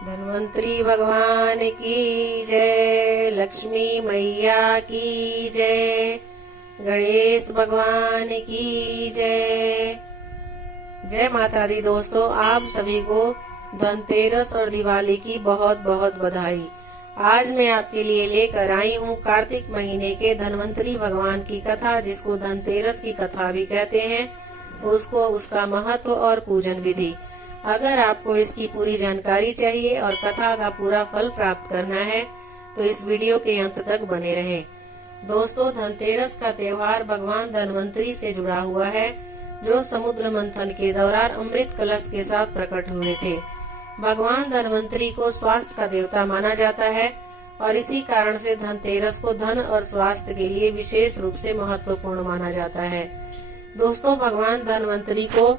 धन्वंतरी भगवान की जय, लक्ष्मी मैया की जय, गणेश भगवान की जय। जय माता दी। दोस्तों, आप सभी को धनतेरस और दिवाली की बहुत बहुत बधाई। आज मैं आपके लिए लेकर आई हूँ कार्तिक महीने के धन्वंतरी भगवान की कथा, जिसको धनतेरस की कथा भी कहते हैं, उसको उसका महत्व और पूजन विधि। अगर आपको इसकी पूरी जानकारी चाहिए और कथा का पूरा फल प्राप्त करना है तो इस वीडियो के अंत तक बने रहें। दोस्तों, धनतेरस का त्योहार भगवान धन्वंतरी से जुड़ा हुआ है, जो समुद्र मंथन के दौरान अमृत कलश के साथ प्रकट हुए थे। भगवान धन्वंतरी को स्वास्थ्य का देवता माना जाता है और इसी कारण से धनतेरस को धन और स्वास्थ्य के लिए विशेष रूप से महत्वपूर्ण माना जाता है। दोस्तों, भगवान धन्वंतरी को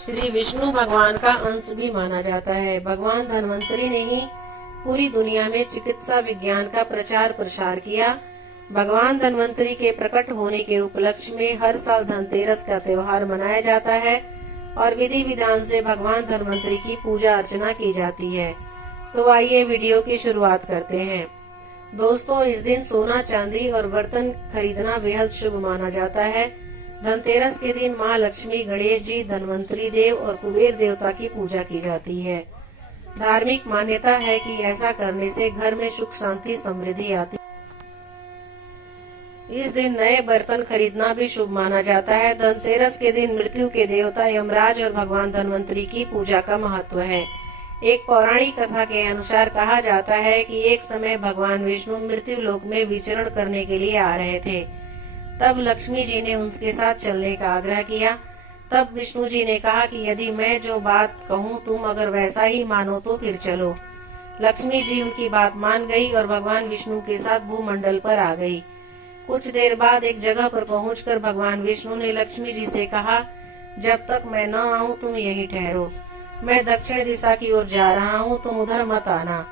श्री विष्णु भगवान का अंश भी माना जाता है। भगवान धन्वंतरी ने ही पूरी दुनिया में चिकित्सा विज्ञान का प्रचार प्रसार किया। भगवान धन्वंतरी के प्रकट होने के उपलक्ष्य में हर साल धनतेरस का त्योहार मनाया जाता है और विधि विधान से भगवान धन्वंतरी की पूजा अर्चना की जाती है। तो आइए वीडियो की शुरुआत करते हैं। दोस्तों, इस दिन सोना, चांदी और बर्तन खरीदना बेहद शुभ माना जाता है। धनतेरस के दिन माँ लक्ष्मी, गणेश जी, धन्वंतरी देव और कुबेर देवता की पूजा की जाती है। धार्मिक मान्यता है कि ऐसा करने से घर में सुख, शांति, समृद्धि आती है। इस दिन नए बर्तन खरीदना भी शुभ माना जाता है। धनतेरस के दिन मृत्यु के देवता यमराज और भगवान धन्वंतरी की पूजा का महत्व है। एक पौराणिक कथा के अनुसार कहा जाता है कि एक समय भगवान विष्णु मृत्यु लोक में विचरण करने के लिए आ रहे थे। तब लक्ष्मी जी ने उनके साथ चलने का आग्रह किया। तब विष्णु जी ने कहा कि यदि मैं जो बात कहूँ तुम अगर वैसा ही मानो तो फिर चलो। लक्ष्मी जी उनकी बात मान गई और भगवान विष्णु के साथ भूमंडल पर आ गई। कुछ देर बाद एक जगह पर पहुंचकर भगवान विष्णु ने लक्ष्मी जी से कहा, जब तक मैं न आऊँ तुम यहीं ठहरो। मैं दक्षिण दिशा की ओर जा रहा हूँ, तुम उधर मत आना।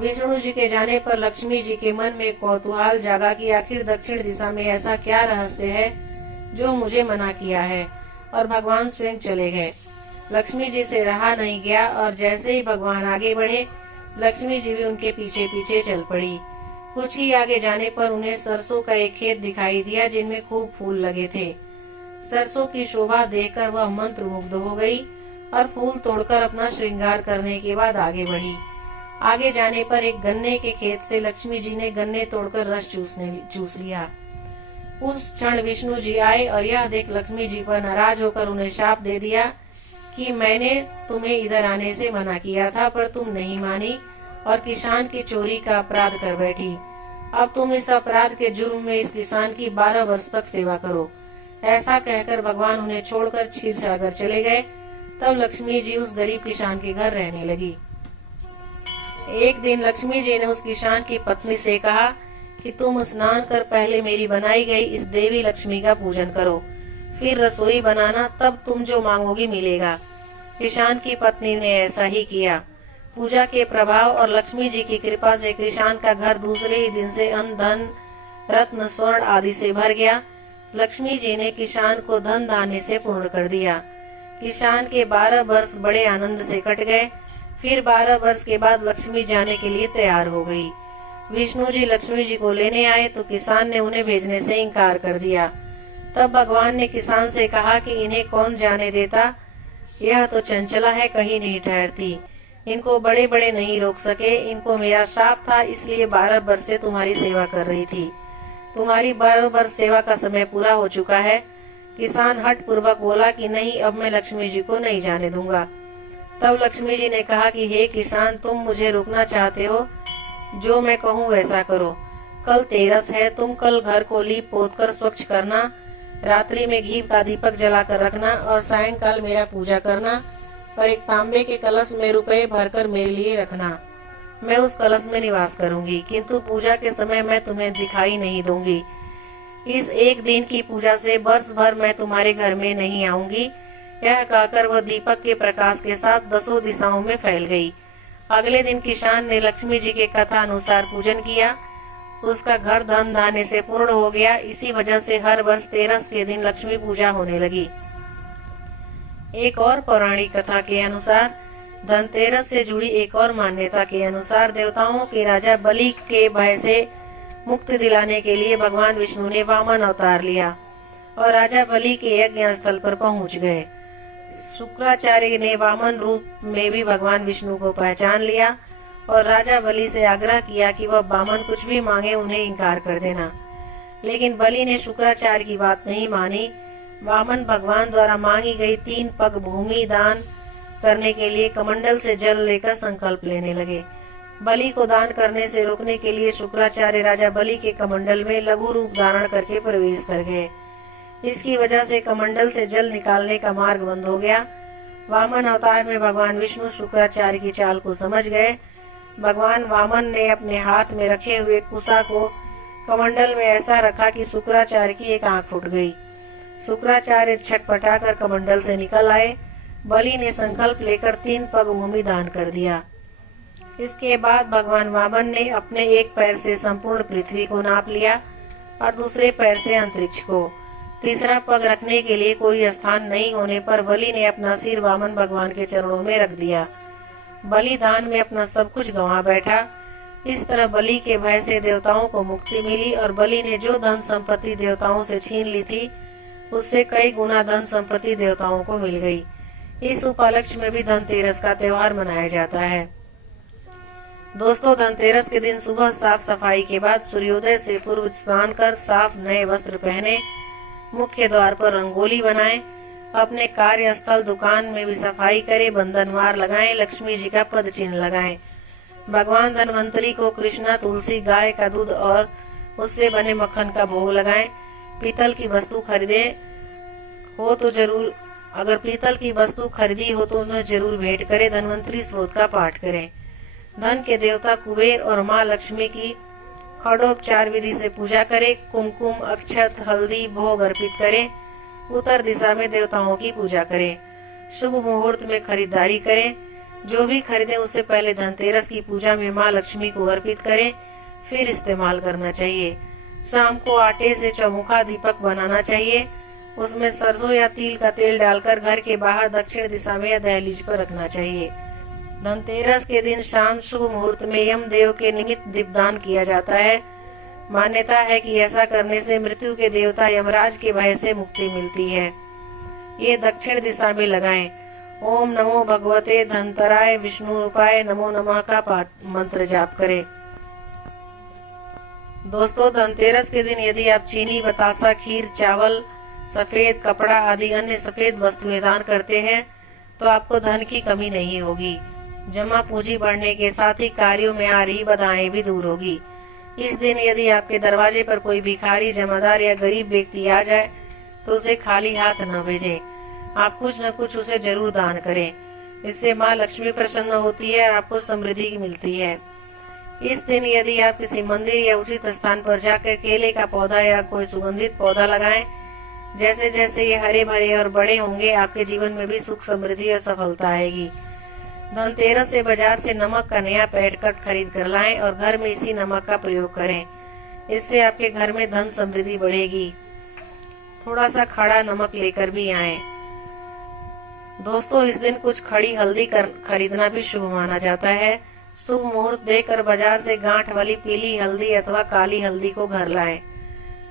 विष्णु जी के जाने पर लक्ष्मी जी के मन में कौतूहल जागा कि आखिर दक्षिण दिशा में ऐसा क्या रहस्य है जो मुझे मना किया है, और भगवान स्वयं चले गए। लक्ष्मी जी से रहा नहीं गया और जैसे ही भगवान आगे बढ़े, लक्ष्मी जी भी उनके पीछे पीछे चल पड़ी। कुछ ही आगे जाने पर उन्हें सरसों का एक खेत दिखाई दिया, जिनमें खूब फूल लगे थे। सरसों की शोभा देखकर वह मंत्रमुग्ध हो गई और फूल तोड़कर अपना श्रृंगार करने के बाद आगे बढ़ी। आगे जाने पर एक गन्ने के खेत से लक्ष्मी जी ने गन्ने तोड़कर रस चूस लिया। उस क्षण विष्णु जी आए और यह देख लक्ष्मी जी पर नाराज होकर उन्हें शाप दे दिया कि मैंने तुम्हें इधर आने से मना किया था, पर तुम नहीं मानी और किसान की चोरी का अपराध कर बैठी। अब तुम इस अपराध के जुर्म में इस किसान की 12 वर्ष तक सेवा करो। ऐसा कहकर भगवान उन्हें छोड़कर क्षीर सागर चले गए। तब लक्ष्मी जी उस गरीब किसान के घर रहने लगी। एक दिन लक्ष्मी जी ने उस किसान की पत्नी से कहा कि तुम स्नान कर पहले मेरी बनाई गई इस देवी लक्ष्मी का पूजन करो, फिर रसोई बनाना, तब तुम जो मांगोगी मिलेगा। किसान की पत्नी ने ऐसा ही किया। पूजा के प्रभाव और लक्ष्मी जी की कृपा से किसान का घर दूसरे ही दिन से अन्न, धन, रत्न, स्वर्ण आदि से भर गया। लक्ष्मी जी ने किसान को धन धान्य से पूर्ण कर दिया। किसान के 12 वर्ष बड़े आनंद से कट गए। फिर 12 वर्ष के बाद लक्ष्मी जाने के लिए तैयार हो गई। विष्णु जी लक्ष्मी जी को लेने आए तो किसान ने उन्हें भेजने से इनकार कर दिया। तब भगवान ने किसान से कहा कि इन्हें कौन जाने देता, यह तो चंचला है, कहीं नहीं ठहरती। इनको बड़े बड़े नहीं रोक सके। इनको मेरा श्राप था, इसलिए 12 वर्ष से तुम्हारी सेवा कर रही थी। तुम्हारी 12 वर्ष सेवा का समय पूरा हो चुका है। किसान हठ पूर्वक बोला कि नहीं, अब मैं लक्ष्मी जी को नहीं जाने दूंगा। तब लक्ष्मी जी ने कहा कि हे किसान, तुम मुझे रोकना चाहते हो, जो मैं कहूँ वैसा करो। कल तेरस है, तुम कल घर को लीप पोत कर स्वच्छ करना, रात्रि में घी का दीपक जलाकर रखना और सायंकाल मेरा पूजा करना और एक तांबे के कलश में रुपए भरकर मेरे लिए रखना। मैं उस कलश में निवास करूंगी, किंतु पूजा के समय मैं तुम्हें दिखाई नहीं दूंगी। इस एक दिन की पूजा से वर्ष भर मैं तुम्हारे घर में नहीं आऊंगी। यह कहकर वह दीपक के प्रकाश के साथ 10 दिशाओं में फैल गई। अगले दिन किसान ने लक्ष्मी जी के कथा अनुसार पूजन किया। उसका घर धन धान्य से पूर्ण हो गया। इसी वजह से हर वर्ष तेरस के दिन लक्ष्मी पूजा होने लगी। एक और पौराणिक कथा के अनुसार धनतेरस से जुड़ी एक और मान्यता के अनुसार देवताओं के राजा बलि के भय से मुक्ति दिलाने के लिए भगवान विष्णु ने वामन अवतार लिया और राजा बलि के यज्ञ स्थल पर पहुंच गए। शुक्राचार्य ने वामन रूप में भी भगवान विष्णु को पहचान लिया और राजा बलि से आग्रह किया कि वह वामन कुछ भी मांगे उन्हें इनकार कर देना, लेकिन बलि ने शुक्राचार्य की बात नहीं मानी। वामन भगवान द्वारा मांगी गई 3 पग भूमि दान करने के लिए कमंडल से जल लेकर संकल्प लेने लगे। बलि को दान करने से रोकने के लिए शुक्राचार्य राजा बलि के कमंडल में लघु रूप धारण करके प्रवेश कर गए। इसकी वजह से कमंडल से जल निकालने का मार्ग बंद हो गया। वामन अवतार में भगवान विष्णु शुक्राचार्य की चाल को समझ गए। भगवान वामन ने अपने हाथ में रखे हुए कुशा को कमंडल में ऐसा रखा कि शुक्राचार्य की एक आंख फूट गई। शुक्राचार्य छटपटाकर कमंडल से निकल आए। बलि ने संकल्प लेकर 3 पग भूमि दान कर दिया। इसके बाद भगवान वामन ने अपने एक पैर से संपूर्ण पृथ्वी को नाप लिया और दूसरे पैर से अंतरिक्ष को। तीसरा पग रखने के लिए कोई स्थान नहीं होने पर बलि ने अपना सिर वामन भगवान के चरणों में रख दिया। बलिदान में अपना सब कुछ गंवा बैठा। इस तरह बलि के भय से देवताओं को मुक्ति मिली और बलि ने जो धन संपत्ति देवताओं से छीन ली थी उससे कई गुना धन संपत्ति देवताओं को मिल गई। इस उपलक्ष्य में भी धनतेरस का त्योहार मनाया जाता है। दोस्तों, धनतेरस के दिन सुबह साफ सफाई के बाद सूर्योदय से पूर्व स्नान कर साफ नए वस्त्र पहने, मुख्य द्वार पर रंगोली बनाएं, अपने कार्यस्थल दुकान में भी सफाई करें, बंधनवार लगाएं, लक्ष्मी जी का पद चिन्ह लगाएं, भगवान धनवंतरी को कृष्णा तुलसी गाय का दूध और उससे बने मक्खन का भोग लगाएं। पीतल की वस्तु खरीदे हो तो जरूर, अगर पीतल की वस्तु खरीदी हो तो उन्हें जरूर भेंट करें। धनवंतरी स्रोत का पाठ करें। धन के देवता कुबेर और माँ लक्ष्मी की खड़ोपचार विधि से पूजा करें। कुमकुम, अक्षत, हल्दी भोग अर्पित करें। उत्तर दिशा में देवताओं की पूजा करें। शुभ मुहूर्त में खरीदारी करें। जो भी खरीदे उससे पहले धनतेरस की पूजा में माँ लक्ष्मी को अर्पित करें, फिर इस्तेमाल करना चाहिए। शाम को आटे से चौमुखा दीपक बनाना चाहिए। उसमें सरसों या तिल का तेल डालकर घर के बाहर दक्षिण दिशा में या दहलीज पर रखना चाहिए। धनतेरस के दिन शाम शुभ मुहूर्त में यमदेव के निमित्त दीपदान किया जाता है। मान्यता है कि ऐसा करने से मृत्यु के देवता यमराज के भय से मुक्ति मिलती है। ये दक्षिण दिशा में लगाएं। ओम नमो भगवते धनतराय विष्णु रूपाय नमो नमः का मंत्र जाप करें। दोस्तों, धनतेरस के दिन यदि आप चीनी, बतासा, खीर, चावल, सफेद कपड़ा आदि अन्य सफेद वस्तुएं दान करते हैं तो आपको धन की कमी नहीं होगी। जमा पूंजी बढ़ने के साथ ही कार्यों में आ रही बाधाएं भी दूर होगी। इस दिन यदि आपके दरवाजे पर कोई भिखारी, जमादार या गरीब व्यक्ति आ जाए तो उसे खाली हाथ न भेजें। आप कुछ न कुछ उसे जरूर दान करें। इससे माँ लक्ष्मी प्रसन्न होती है और आपको समृद्धि मिलती है। इस दिन यदि आप किसी मंदिर या उचित स्थान पर जाकर केले का पौधा या कोई सुगंधित पौधा लगाएं, जैसे जैसे ये हरे भरे और बड़े होंगे आपके जीवन में भी सुख, समृद्धि और सफलता आएगी। धनतेरस से बाजार से नमक का नया पैकेट खरीद कर लाएं और घर में इसी नमक का प्रयोग करें। इससे आपके घर में धन समृद्धि बढ़ेगी। थोड़ा सा खड़ा नमक लेकर भी आएं। दोस्तों, इस दिन कुछ खड़ी हल्दी खरीदना भी शुभ माना जाता है। शुभ मुहूर्त देखकर बाजार से गांठ वाली पीली हल्दी अथवा काली हल्दी को घर लाएं।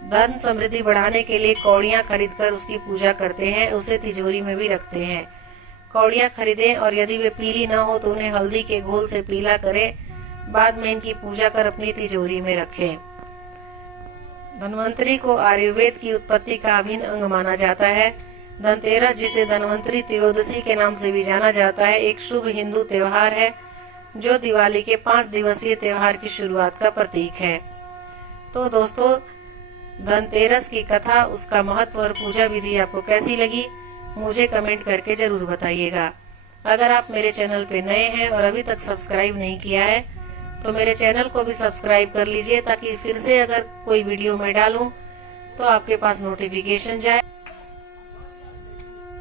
धन समृद्धि बढ़ाने के लिए कौड़ियाँ खरीदकर उसकी पूजा करते हैं, उसे तिजोरी में भी रखते हैं। कौड़ियाँ खरीदें और यदि वे पीली न हो तो उन्हें हल्दी के घोल से पीला करें। बाद में इनकी पूजा कर अपनी तिजोरी में रखें। धनवंतरी को आयुर्वेद की उत्पत्ति का अभिन्न अंग माना जाता है। धनतेरस, जिसे धनवंतरी त्रयोदशी के नाम से भी जाना जाता है, एक शुभ हिंदू त्योहार है जो दिवाली के 5 दिवसीय त्योहार की शुरुआत का प्रतीक है। तो दोस्तों, धनतेरस की कथा, उसका महत्व और पूजा विधि आपको कैसी लगी मुझे कमेंट करके जरूर बताइएगा। अगर आप मेरे चैनल पे नए हैं और अभी तक सब्सक्राइब नहीं किया है तो मेरे चैनल को भी सब्सक्राइब कर लीजिए, ताकि फिर से अगर कोई वीडियो मैं डालूं तो आपके पास नोटिफिकेशन जाए।